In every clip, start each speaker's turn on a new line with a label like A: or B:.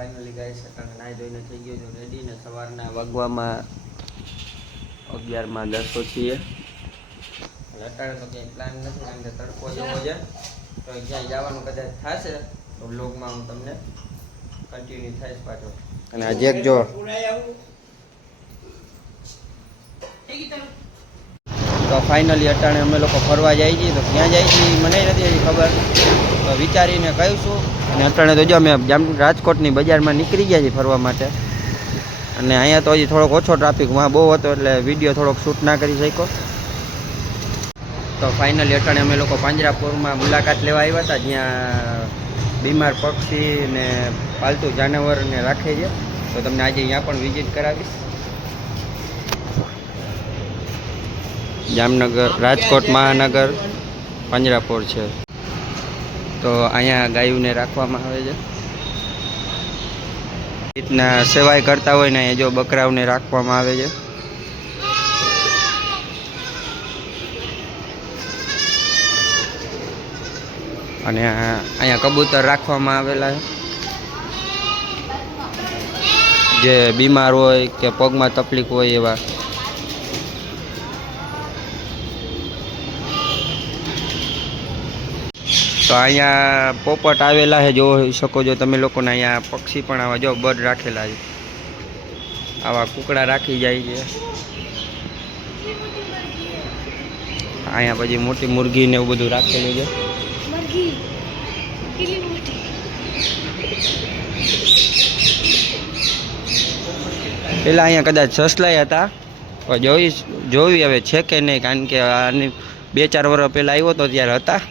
A: Finally ગાય છે કારણ નાહી ધોઈને થઈ ગયો છું. રેડી ને સવારના વાગવામાં અગિયારમાં દસો છીએ અત્યારે તો ક્યાંય પ્લાન નથી કારણ કે તડકો જેવો છે. તો ક્યાંય જવાનું કદાચ થશે તો બ્લોગમાં હું તમને કન્ટિન્યુ થઈશ પાછો. અને આજે એક જો. તો ફાઇનલી અટાણે અમે લોકો ફરવા જાય છીએ. તો ક્યાં જાય છીએ મને નથી એવી ખબર. તો વિચારીને કહીશું અને અટાણે તો જો અમે જામ રાજકોટની બજારમાં નીકળી ગયા છીએ ફરવા માટે. અને અહીંયા તો હજી થોડોક ઓછો ટ્રાફિક વાં બહુ હતો એટલે વીડિયો થોડોક શૂટ ના કરી શક્યો. તો ફાઇનલી અટાણે અમે લોકો પાંજરાપુરમાં મુલાકાત લેવા આવ્યા હતા, જ્યાં બીમાર પક્ષી ને પાલતુ જાનવરને રાખે છે. તો તમને આજે અહીંયા પણ વિઝિટ કરાવીશ. જામનગર, રાજકોટ મહાનગર પાંજરાપોર છે. તો અહીંયા ગાયોને રાખવામાં આવે છે. રીતના સેવાય કરતા હોય ને એ જો બકરાઓને રાખવામાં આવે છે. અને અહીંયા કબૂતર રાખવામાં આવેલા જે બીમાર હોય કે પગમાં તકલીફ હોય એવા તો અહીંયા પોપટ આવેલા છે જોઈ શકો છો તમે લોકોને અહીંયા પક્ષી પણ આવા જો બર્ડ રાખેલા છે. આવા કુકડા રાખી જાય છે. અહીંયા પછી મોટી મુરગી ને એવું બધું રાખેલું છે. પેલા અહીંયા કદાચ સસલાય હતા જોઈ જોવી હવે છે કે નહીં? કારણ કે આની બે ચાર વર્ષ પહેલાં આવ્યો તો ત્યારે હતા.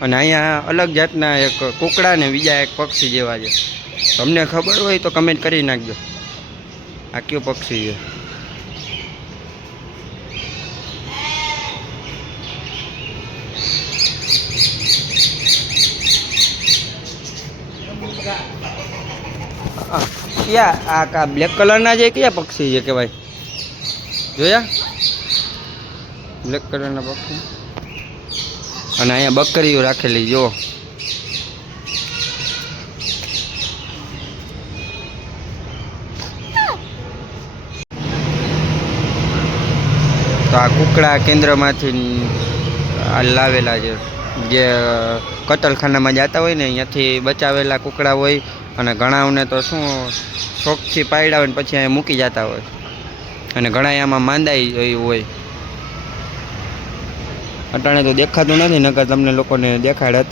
A: અને અહીંયા અલગ જાતના એક કુકડા ને બીજા એક પક્ષી જેવા છે. તમને ખબર હોય તો કમેન્ટ કરી નાખજો. આ કયું પક્ષી છે? કયા? આ કા બ્લેક કલરના છે કયા પક્ષી છે કે ભાઈ? જોયા? બ્લેક કલરના પક્ષી? અને અહીંયા બકરીઓ રાખેલી, જો. તો આ કુકડા કેન્દ્રમાંથી લાવેલા છે જે કતલખાનામાં જતા હોય ને, અહીંયાથી બચાવેલા કુકડા હોય અને ઘણાઓને તો શું, શોખથી પાડ્યા હોય ને પછી અહીંયા મૂકી જતા હોય. અને ઘણા આમાં માંદાઈ હોય. અટાણે તો દેખાતું નથી નકર તમને લોકોને દેખાડત.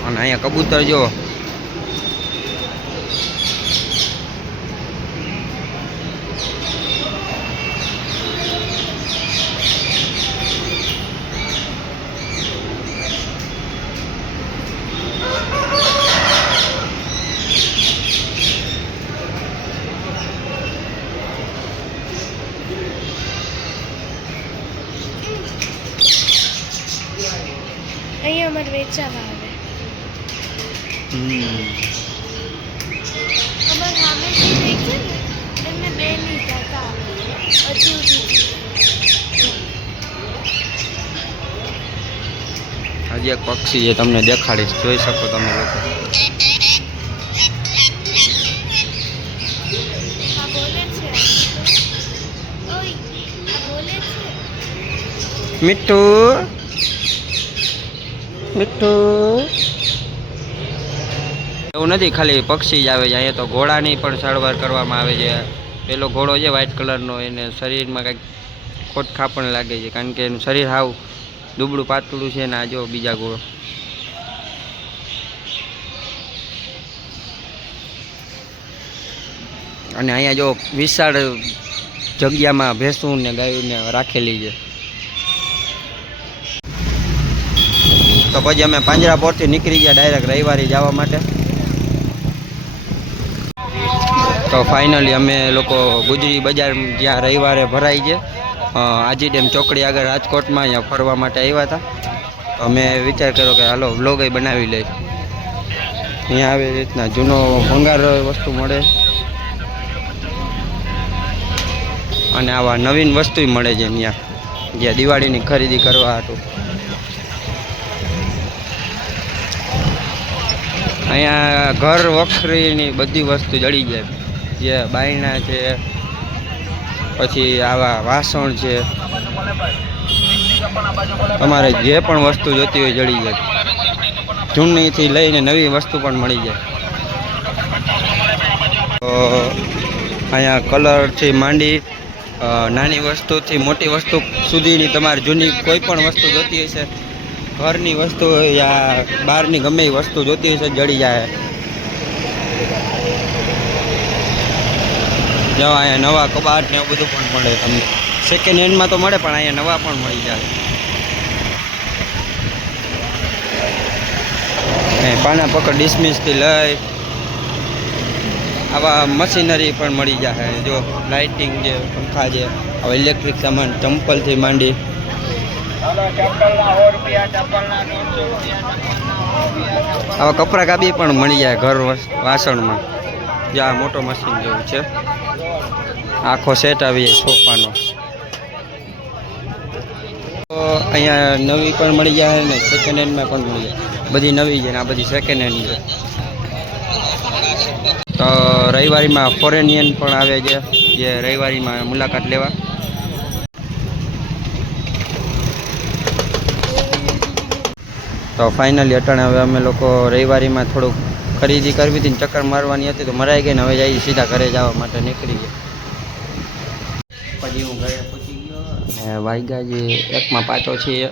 A: અને અહીંયા કબૂતર જો
B: અહીંયા આવે.
A: હમ.
B: અમારે સામે જે રહી ને એમને બે નહીં થતા હજી સુધી.
A: એક પક્ષી છે તમને દેખાડીશ. જોઈ શકો તમે લોકો. મીઠું મીઠું. એવું નથી, ખાલી પક્ષી જ આવે છે. અહીંયા તો ઘોડાની પણ સારવાર કરવામાં આવે છે. પેલો ઘોડો છે વ્હાઇટ કલરનો એને શરીરમાં કંઈક ખોટખા પણ લાગે છે. કારણ કે એનું શરીર હાવ દુબળું પાતળું છે ને આ જો બીજા ઘોડો. અને અહીંયા જો વિશાળ જગ્યામાં ભેંસું ને ગાયોને રાખેલી છે. તો પછી અમે પાંજરાપોરથી નીકળી ગયા ડાયરેક્ટ રવિવારે જવા માટે. તો ફાઇનલી અમે લોકો ગુજરી બજાર જ્યાં રવિવારે ભરાય છે. આજી ડેમ ચોકડી આગળ રાજકોટમાં અહીંયા ફરવા માટે આવ્યા હતા. અમે વિચાર કર્યો કે હાલો વ્લોગ બનાવી લઈ અહીંયા આવી રીતના જૂનો ભંગાર વસ્તુ મળે. અને આવા નવીન વસ્તુ મળે છે અહીંયા. જ્યાં દિવાળીની ખરીદી કરવા હતું. અહીંયા ઘર વખરીની બધી વસ્તુ જડી જાય. જે બાયણા છે, પછી આવા વાસણ છે. તમારે જે પણ વસ્તુ જોતી હોય જડી જાય. જૂનીથી લઈને નવી વસ્તુ પણ મળી જાય. અહીંયા કલરથી માંડી નાની વસ્તુથી મોટી વસ્તુ સુધીની તમારે જૂની કોઈ પણ વસ્તુ જોતી હશે ઘરની વસ્તુ યા બહારની ગમે એ વસ્તુ જોતી હશે જડી જાય. જો અહીંયા નવા કબાટ ને એવું બધું પણ મળે તમને. સેકન્ડ હેન્ડમાં તો મળે, પણ અહીંયા નવા પણ મળી જાય. પાના પકડ ડિસમિસથી લઈ. આવા મશીનરી પણ મળી જાય. જો લાઇટિંગ છે પંખા છે આવા ઇલેક્ટ્રિક સામાન, ચંપલથી માંડી. આવા કપરા કાબી પણ મળી જાય ઘર વસ- વાસણમાં. જે આ મોટો મશીન જેવું છે. આખો સેટ આવી જાય સોફાનો. તો અહીંયા નવી પણ મળી જાય ને સેકન્ડ હેન્ડમાં પણ મળી જાય. બધી નવી છે ને આ બધી સેકન્ડ હેન્ડ છે. તો રવિવારીમાં ફોરેનિયન પણ આવે છે. જે રવિવારીમાં મુલાકાત લેવા. તો ફાઇનલી અટાણે હવે અમે લોકો રવિવારીમાં થોડુંક ખરીદી કરવી હતી ને ચક્કર મારવાની હતી તો મરાઈ ગઈ ને હવે જઈ સીધા ઘરે જવા માટે નીકળી ગયા પછી હું ઘરે પહોંચી ગયો. અને વાગ્યા જે એકમાં પાછો છીએ.